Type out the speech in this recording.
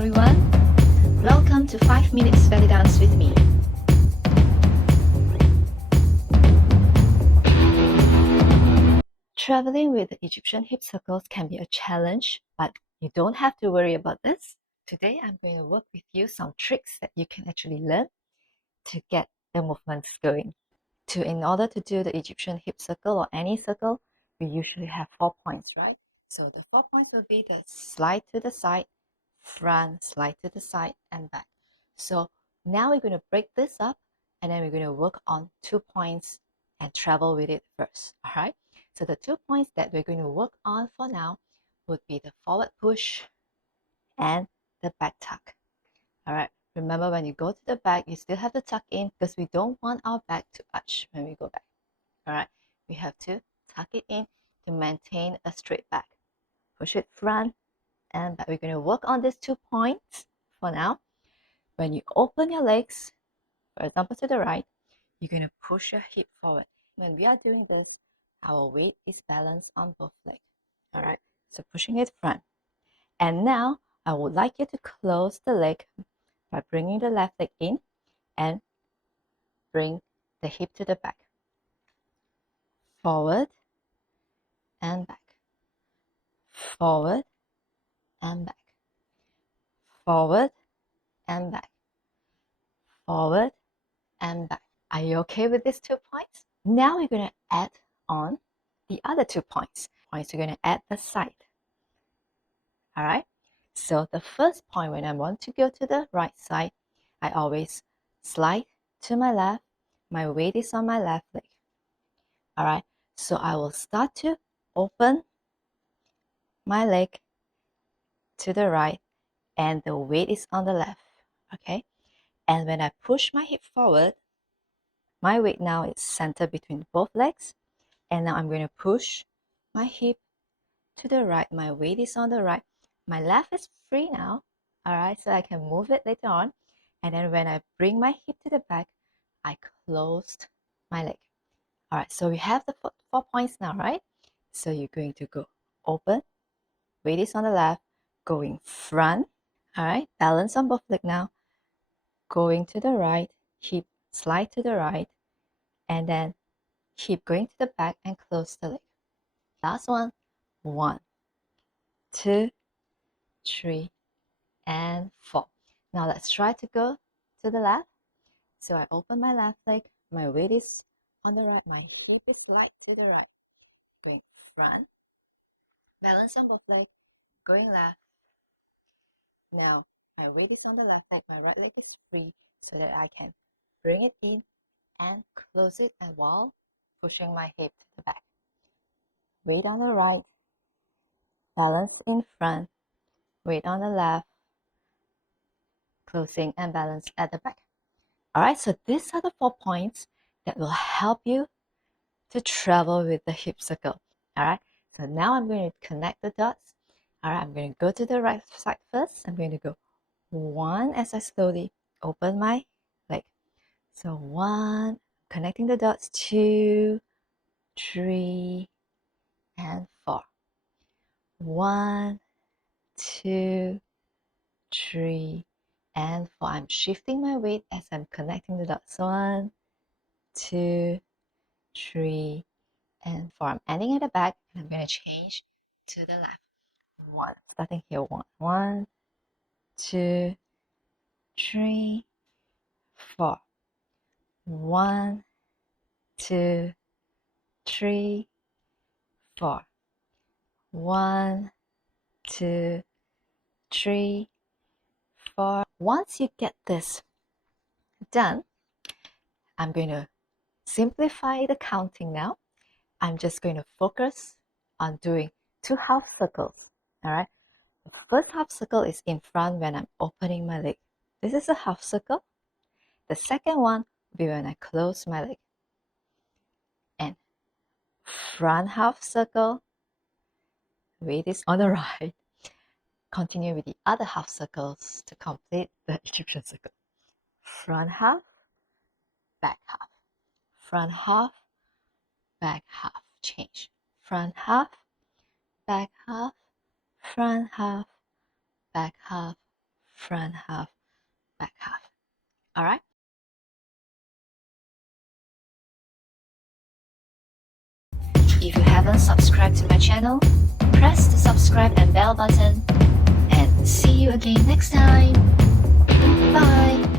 everyone. Welcome to 5 Minutes Belly Dance with me. Traveling with the Egyptian hip circles can be a challenge, but you don't have to worry about this. Today, I'm going to work with you some tricks that you can actually learn to get the movements going. In order to do the Egyptian hip circle or any circle, we usually have 4 points, right? So the 4 points will be the slide to the side, front, slide to the side, and back. So now we're going to break this up, and then we're going to work on 2 points and travel with it first. All right. So the 2 points that we're going to work on for now would be the forward push and the back tuck. All right. Remember, when you go to the back, you still have to tuck in because we don't want our back to arch when we go back. All right. We have to tuck it in to maintain a straight back. Push it front and back. We're going to work on these 2 points for now. When you open your legs, for example, to the right, you're going to push your hip forward. When we are doing this, our weight is balanced on both legs. All right. So pushing it front. And now I would like you to close the leg by bringing the left leg in and bring the hip to the back. Forward and back. Forward and back. Forward and back. Forward and back. Are you okay with these 2 points? Now we're going to add on the other 2 points. We're going to add the side. All right. So the first point, when I want to go to the right side, I always slide to my left. My weight is on my left leg. All right. So I will start to open my leg to the right, and the weight is on the left. Okay. And when I push my hip forward, my weight now is centered between both legs. And now I'm going to push my hip to the right. My weight is on the right. My left is free now. All right, so I can move it later on. And then when I bring my hip to the back, I closed my leg. All right, so we have the 4 points now, right? So you're going to go open, weight is on the left, going front. All right, balance on both legs now. Going to the right, hip slide to the right, and then hip going to the back and close the leg. Last one. 1, 2, 3, and 4. Now let's try to go to the left. So I open my left leg, my weight is on the right, my hip is light to the right, going front, balance on both legs, going left. Now my weight is on the left leg, my right leg is free so that I can bring it in and close it, and while pushing my hip to the back. Weight on the right, balance in front, weight on the left, closing and balance at the back. All right, so these are the 4 points that will help you to travel with the hip circle. All right, so now I'm going to connect the dots. All right, I'm going to go to the right side first. I'm going to go 1 as I slowly open my leg. So 1, connecting the dots, 2, 3, and 4. 1, 2, 3, and 4. I'm shifting my weight as I'm connecting the dots. 1, 2, 3, and 4. I'm ending at the back, and I'm going to change to the left. 1, starting here. 1, 1, 2, 3, 4. 1, 2, 3, 4. 1, 2, 3, 4. Once you get this done, I'm going to simplify the counting now. I'm just going to focus on doing 2 half circles. All right. The first half circle is in front when I'm opening my leg. This is a half circle. The second one will be when I close my leg. And front half circle, weight is on the right. Continue with the other half circles to complete the Egyptian circle. Front half, back half. Front half, back half. Change. Front half, back half, front half, back half, front half, back half. All right. If you haven't subscribed to my channel, press the subscribe and bell button, and see you again next time. Bye.